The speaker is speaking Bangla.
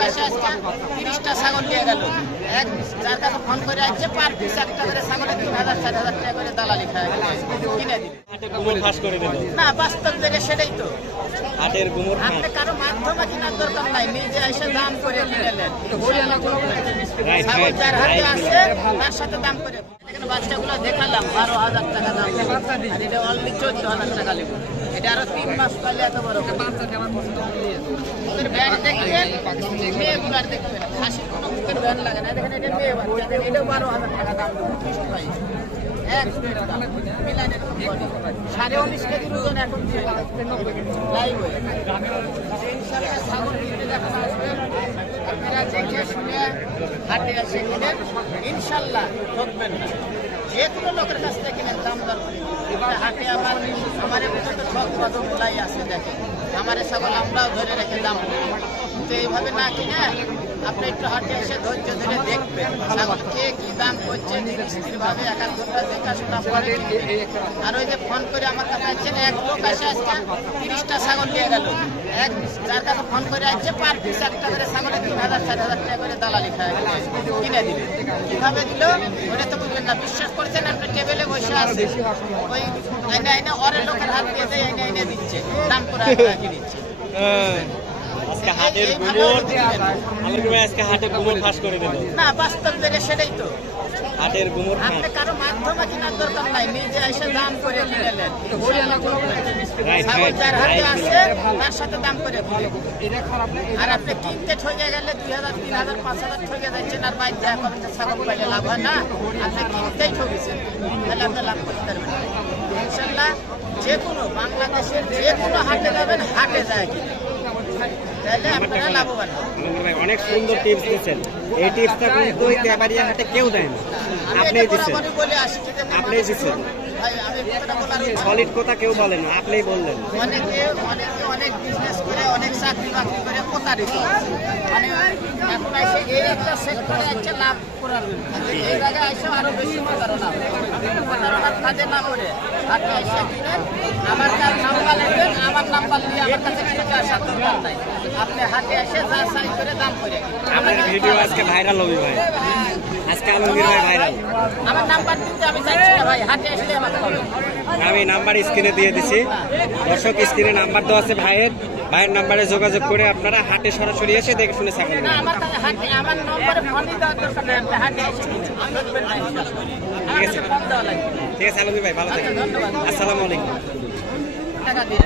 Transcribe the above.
কাছে আজকে 30টা ছাগল নিয়ে গেল। এক যার কাছে ফোন করে আসছে পার পিস একটা করে ছাগলের 3000 4000 টাকা করে দালালি খায় কিনে দিবে। না বাস্তব থেকে সেটাই তো হাটের গুমর। আপনি কারো মাধ্যমে কেনার দরকার নাই, নিজে এসে দাম করে কিনে নেন। ছাগল যার হাতে আছে তার সাথে দাম করে। এখানে বাচ্চাগুলো দেখালাম 12,000 টাকা দাম, আর এটা অনলি 14,000 টাকা নেব। এটা আরো 3 মাস পালে এত বড় ব্যাগ দেখবেন, মেয়েগুলার দেখবেন খাসির কোনো মুখের ব্যান লাগে না। দেখেন এটা মেয়ে বাচ্চা, এটাও 12,000 টাকা দাম। 19.5 কেজির ওজন এখন লাইভ হয়ে ছাগল কিনতে যখন আসবেন আপনারা দেখে শুনে হাটে এসে কিনেন, ইনশাল্লাহ ঠকবেন না। যে কোনো লোকের কাছ থেকে কিনেন দাম দর করে। হাটে আমার পর্যন্ত ঠক কদম বলাই আছে, দেখেন আমার ছাগল আমরাও ধরে রেখে দাম। কিন্তু এইভাবে না কিনে আপনি একটু হাটে এসে ধৈর্য ধরে দেখবেন ছাগল কে কি দাম করছে, নিশ্চিতভাবে এক এক ঘন্টা দেখাশোনা করে। আর ওই যে ফোন করে আমার কাছে আসছেন, এক লোক আসে আজকে 30টা ছাগল নিয়ে গেল। এক যার কাছে ফোন করে আসছে পার পিস একটা করে ছাগলের 3000 4000 টাকা করে দালালি খায় কিনে দিবে। কিভাবে দিল ওটা তো বুঝলেন না। বিশ্বাস করছেন আপনি টেবিলে বসে আছে, ওই আইনে অরের লোকের হাত দিয়ে দেয়, আইনে দিচ্ছে দাম করে কিনছে। না বাস্তব থেকে সেটাই তো হাটের গুমর। আপনি কারো মাধ্যমে কেনার দরকার নাই, নিজে এসে দাম করে কিনে নেন। ছাগল যার হাতে আছে তার সাথে দাম করে। আর আপনি কিনতে ঠকে গেলে 2000 3000 5000 ঠকে যাচ্ছেন, আর বাইরে ছাগল পাইলে লাভ হয় না। আপনি কিনতেই ঠকেছেন, তাহলে আপনি লাভ করতে পারবেন ইনশাল্লাহ। যে কোনো বাংলাদেশের যে কোনো হাটে যাবেন, হাটে যায় কিনে অনেক সুন্দর টিপস দিচ্ছেন। এই টিপসটা কিন্তু তেবাড়িয়া হাটে কেউ দেয় না, আপনিই দিচ্ছেন। আপনিই দিচ্ছেন সলিড কথা কেউ বলে না, আপনিই বললেন। অনেক বিজনেস করে, অনেক চাকরি বাকরি করে প্রতারিত, মানে এখন এসে এই একটা সেক্টরে একটা লাভ করার এই জায়গায় এসে আরো বেশি প্রতারণার কাজে না করে হাটে এসে কিনেন। আমার তার নাম্বার নেবেন, আমার নাম্বার নিয়ে আমার কাছে কিছু আসার দরকার নাই। আপনি হাটে এসে যা সাই করে দাম করে। আমার ভিডিও আজকে ভাইরাল হবে ভাই, আজকে আলমগীর ভাই ভাইরাল। আমার নাম্বার দিতে আমি চাইছি না ভাই, হাটে আসলে আমার আমি নাম্বার স্ক্রিনে দিয়ে দিছি। দর্শক স্ক্রিনে নাম্বার দেওয়া আছে ভাইয়ের নাম্বারে যোগাযোগ করে আপনারা হাটে সরাসরি এসে দেখে শুনে ছাগল নেবেন। আমার হাটে আমার নম্বরে ফোন দেওয়ার দরকার নেই, আপনি হাটে এসে ঠিক আছে, ঠিক আছে আলমগীর ভাই ভালো থাকবেন। আসসালামু আলাইকুম। টাকা দিয়ে